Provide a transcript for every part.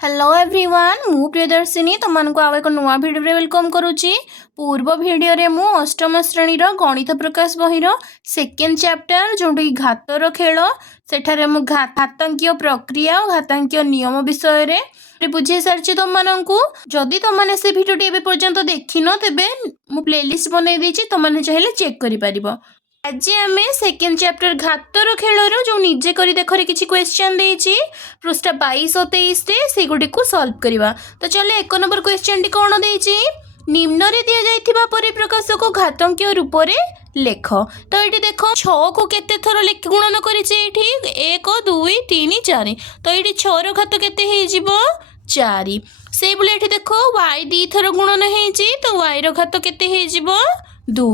Hello everyone मु प्रियदर्शिनी तुमको आउ एक नुआ भिडियो वेलकम करुच्ची। पूर्व भिडियो रे मु अष्टम श्रेणी गणित प्रकाश बही सेकेंड चैप्टर जो घातर खेल सेठारे मु घातांकीय प्रक्रिया और घातांकीय नियम विषय रे बुझे सारी तुमको। जदि तुमने से भिडियो पर्यंत देखिन तेबे मु प्लेलिस्ट बनई देछि, तुमने चाहिए चेक करि परिबो। आज आम सेकेंड चैप्टर घातर खेलर जो निजे कर देखरे किसी क्वेश्चन देछि पृष्ठ 22 और 23 से गुडी को सॉल्व करवा। तो चले एक नंबर क्वेश्चन टी कौन देछि, निम्न रे दिया जाइथिबा परिप्रकाश को घातांकीय रूप रे लेख। तो ये देख 6 को केते थर गुणन करिछि एठी 1 2 3 4। तो ये 6 रो घात केते हे जिवो 4। से बोले एठी देखो y 2 थर गुणन हेछि तो y रो घात केते हे जिवो 2।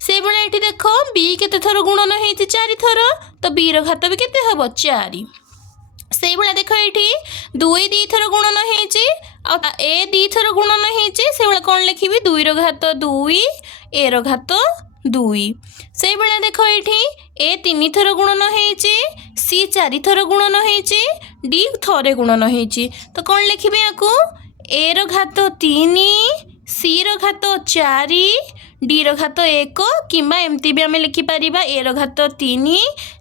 से बोले एठी देखो b केते थर गुणन हेछि 4 थर तो b रो घात भी केते हबो 4। से बोले देखो एठी 2 2 थर गुणन हेछि आ a 2 थर गुणन हेछि से बोले कोन लिखिबी 2 रो घात 2 a रो घात 2। से बोले देखो एठी a 3 थर गुणन हेछि c 4 थर गुणन हेछि d थरे गुणन हेछि तो कोन लिखिबे याकू a रो घात 3 c रो घात 4 डी रो घात 1 किंबा एमती भी आम लिखिपर ए रो घात 3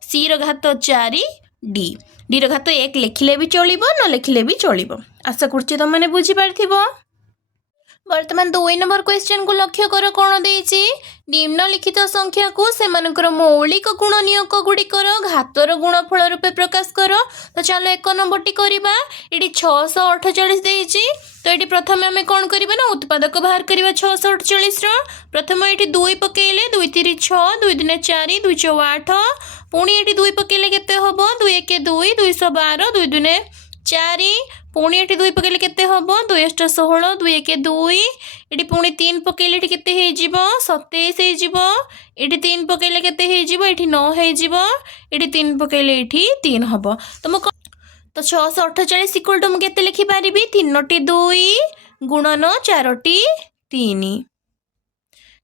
सी रो घात 4 डी रो घात 1 लिखिले भी चलिबो न लिखिले भी चलिबो। आशा करछि तुमने बुझी पारथिबो। वर्तमान 2 नंबर क्वेश्चन को लक्ष्य कर कौन देछि, निम्नलिखित संख्या को सेमानकर मौलिक गुणनीयक गुड़िकर घातर गुणफल रूपे प्रकाश कर। तो चलो एक नंबर टी करबा। ये 648 देछि तो ये प्रथम आम कौन करबा ना उत्पादक बाहर करबा 648 रो। प्रथम ये 2 पकेले 2 3 6 2 3 4 2 4 8 पुणी ये 2 पकेले केते हबो 2 1 2 212 2 2 4 पुणी ये 2 पकेले केते हबो 2 8 16 2 1 2 ये पुणी 3 पकेले केते हे जिवो 27 हे जिवो ये 3 पकेले केते हे जिवो ये 9 हे जिवो ये 3 पकेले ये 3 हबो। तो 648 इक्वल टू मुझे लिखि पारि 3 2 गुणन 4 3।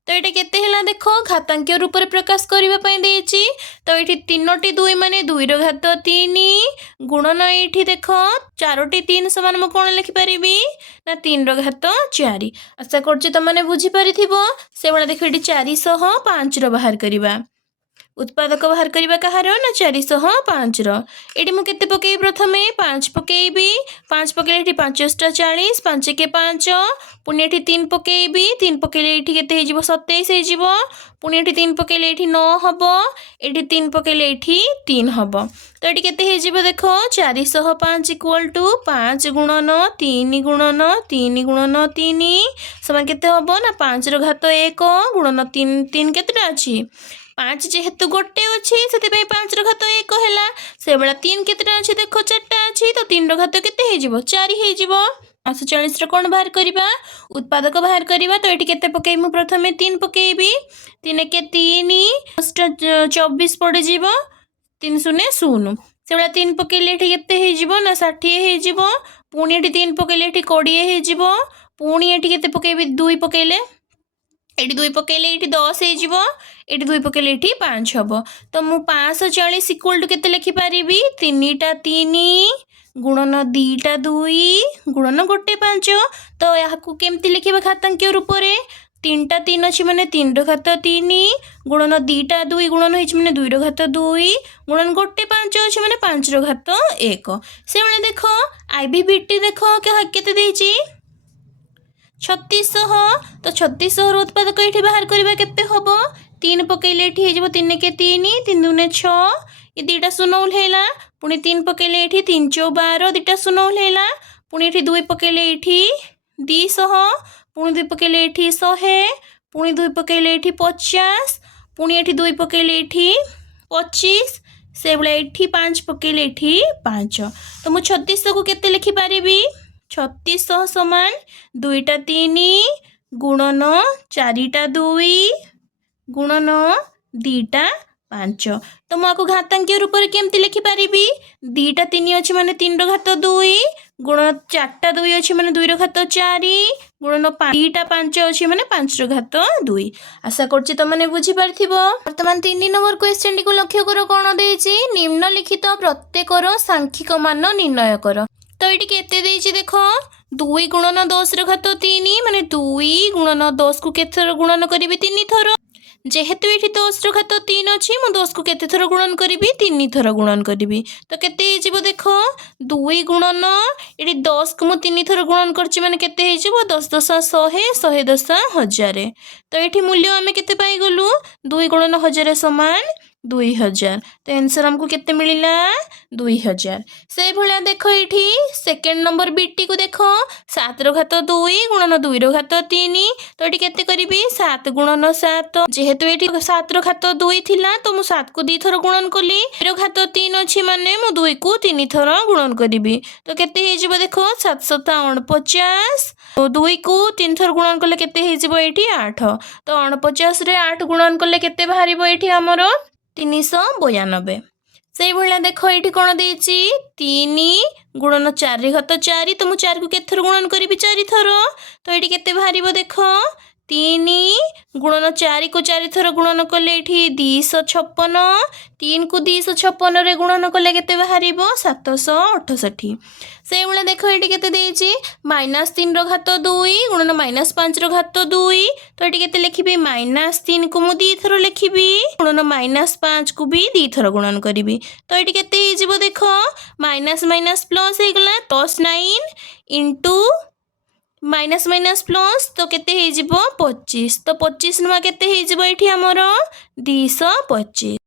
तो ये केते हला देखो घातांकीय रूप में प्रकाश करने देछि। तो ये 3 2 माने 2 रो घात 3 गुणन ये देख 4 3 समान मैं कौन लिखिपारि ना 3 रो घात 4। आशा कर तुमने बुझीपारि से भाई देख ये 405 रो बाहर करवा उत्पादक बाहर करवा कहार ना 405 रो। ये मुझे पकई प्रथम 5 पकईबी 5 पकड़े 5 40 5 के 5 पुणी ये 3 पकईबी 3 पकड़े ये 27 हो पुणी ये 3 पकड़े ये 9 हम ये 3 पकड़े ये 3 हम। तो ये केते देख 405 इक्वल टू 5 गुणन 3 गुणन 3 गुणन 3 समान केते हम ना 5 रो घात 1 गुणन 3 3 केतेटा अछि 5 जेहेतु गोटे अच्छी से 5 रो घात 1 है से बेला 3 केतेटा अच्छी देख 4टा अच्छी तो 3 रो घात केते हे जिवो 4 हे जिवो। 540 रो कोन बाहर करबा उत्पादक बाहर करबा। तो एठी केते पकेई मु प्रथमे 3 पकेईबी 3 के 3 24 पड़ जिवो 3 0 0 से बेला 3 पकेले एठी केते हे जिवो ना 60 हे जिवो पुणी एठी 3 पकेले एठी 20 हे जिवो पुणी एठी केते पकेईबी 2 पकेले ये 2 पकेले ये 10 हो ये 2 पकेले ये 5 हम। तो मु 540 इक्वल टू केते लिखिपारि 3 टा 3 गुणन 2 टा 2 गुणन 1 5। तो यहाँ केमती लिखा घातांकीय रूप में 3 टा 3 अच्छी मैंने 3 रो घात 3 गुणन 2 टा 2 गुणन होने 2 रो घात 2 गुणन 1 5 अच्छी मैंने 5 रो घात 1 से भाई देख आईबीबीटी देख केते देछि 3600। तो 3600 उत्पादक ये बाहर करवा केते हबो 3 पकेले ये 3 के 3 3 2 6 ये 2टा शून्य उल्हेला पुणी 3 पकेले ये 3 4 12 2टा शून्य उल्हेला पुणी ये 2 पकेले ये 200 पुणी 2 पकेले ये 100 पुणी 2 पकेले ये 50 पुणी ये 2 पकेले ये 25 से भाई ये 5 पकेले ये 5। तो मुझे 3600 को केते लिखिपारि 3600 समान 2 टा 3 गुणन 4 टा 2 गुणन 2 टा 5। तो मुझे घातांकीय रूप में केमती लिखिपारि 2 टा 3 अच्छी मैंने 3 रो घात 2 गुणन 4 टा 2 अच्छी मैंने 2 रो घात 4 गुणन 2 टा 5 अच्छी मैंने 5 रो घात 2। आशा करछि तुमने बुझी पारथिबो। वर्तमान 3 नंबर क्वेश्चन टी को लक्ष्य कर कौन देछि, निम्नलिखित प्रत्येकर सांख्यिक मान निर्णय कर। तो ये केते देछि देख 2 गुणन 10 ର ଘାତ 3 ମାନେ 2 ଗୁଣନ 10 କୁ କେତେ ଥର ଗୁଣନ କରିବି 3 ଥର। जेहेतु ये 10 ର ଘାତ 3 ଅଛି ମୁଁ 10 କୁ କେତେ ଥର ଗୁଣନ କରିବି 3 ଥର ଗୁଣନ କରିବି। ତ କେତେ ହେଇଯିବ ଦେଖ 2 ଗୁଣନ ଏଠି 10 କୁ ମୁଁ 3 ଥର ଗୁଣନ କରିଛି ମାନେ କେତେ ହେଇଯିବ 10 10 100 100 10 1000। ତ ଏଠି मूल्य ଆମେ କେତେ ପାଇଗଲୁ 2 ଗୁଣନ 1000 ସମାନ 2000। तो आंसर हमको केते मिलिला 2000। से भलिया देखो एठी सेकंड नंबर बीटी को देखो 7 ର ଘାତ 2 गुणन 2 ର ଘାତ 3। तो एठी केते करिबी 7 गुणन 7 जेहेतु एठी 7 ର ଘାତ 2 थिला तो मु 7 को 2 थर गुणन कली 2 ର ଘାତ 3 अछि माने मु 2 को 3 थर गुणन करिबी। तो केते हे जिवो देखो 749 तो 2 को 3 थर गुणन कले केते हे जिवो एठी 8। तो 49 रे 8 गुणन कले केते बाहरिबो एठी हमरो 392। से भलिया देखो ये कौन देछि 3 गुणन 4 ର ଘାତ 4 तो मु 4 को केते थर गुणन करिबि 4 थर। तो ये केते बाहरिबो देखो 3 गुणन 4 को 4 थर गुणन कले एठी 256 3 को 256 रे गुणन कले केते बाहरिबो 768। से भलिया देखो ये केते देछि -3 ର ଘାତ 2 गुणन -5 ର घात 2। तो ये केते लिखिबि -3 को मु 2 थर लिखिबि गुणन -5 को भी 2 थर गुणन करिबि। तो ये केते हे जिवो देखो माइनस माइनस प्लस हे गला +9 इंटू माइनस माइनस प्लस तो केते हे जिवो 25। तो 25 नुआ केते हे जिवो एठी हमरो 225।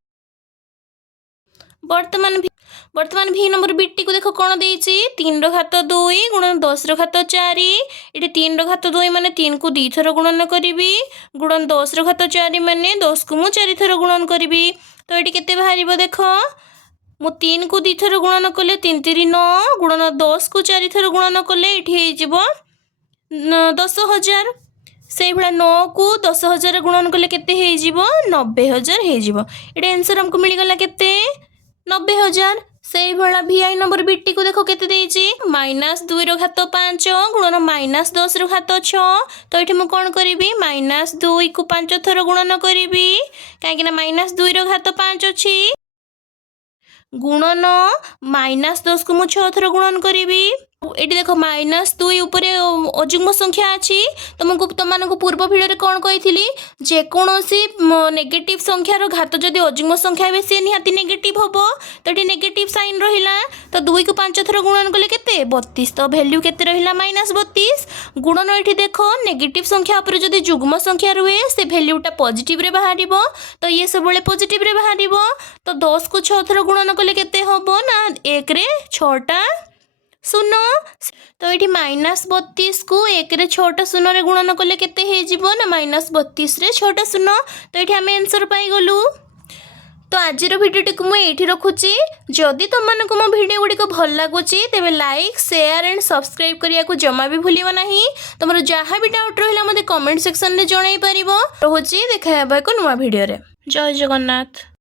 वर्तमान भी नंबर बीटी को देखो कौन देछि 3 ର ଘାତ 2 गुणन 10 ର ଘାତ 4। एठी 3 ର ଘାତ 2 माने 3 को 2 थर गुणन करिबि गुणन 10 ର ଘାତ 4 माने 10 को मु 4 थर गुणन करिबि। तो एठी केते बाहरिबो देखो मु 3 को 2 थर गुणन कले 3 3 9 गुणन 10 को 4 थर गुणन कले एठी हे जिवो 10000। से भला 9 को 10000 गुणन कले केते हे जिवो 90000 हे जिवो। एठी आंसर हमको मिली गला केते 90000। से भला VI नंबर बीटी को देखो केते देछि -2 ର ଘାତ 5 गुणन -10 ର ଘାତ 6। तो एठी मु कोन करिबि -2 को 5 थर गुणन करिबि काहे कि ना -2 ର ଘାତ 5 अछि गुणन -10 को मु 6 थर गुणन करिबि। एटी देखो -2 ऊपर अजुग्म संख्या अच्छी तुमको तुमको पूर्व भिडियो रे कौन कही जेकोसी नेगेटिव संख्यार घात जदि अजुग्म संख्या हे सी निहाती नेगेटिव हम तो ये नेगेटिव साइन रहा तो 2 को 5 थर गुणन कले केते 32 तो वैल्यू केते रहिला -32 गुणन ये देख नेगेटिव संख्या उपर जदि जुग्म संख्या रुहे से वैल्यूटा पॉजिटिव रे बाहर तो ये सब पॉजिटिव रे बाहर तो 10 को 6 थर गुणन कले केते हम ना 1 रे 6टा शून्य तो ये -32 को 1 रे 6टा शून्य रे गुणन कले केते हे जिवो ना -32 रे 6टा शून्य तो ये आम आंसर पाई गलु। तो आज भिडियोटी को मुझे रखुची जदि तुमको मो भिडियो गुड़िक भल लगुच तेज लाइक शेयर एंड सब्सक्राइब करने को जमा भी भूल ना। तुम जहाँ भी डाउट रहा मत कमेंट सेक्शन में जन पार रोचे देखा एक नुआ भिडियो। जय जगन्नाथ।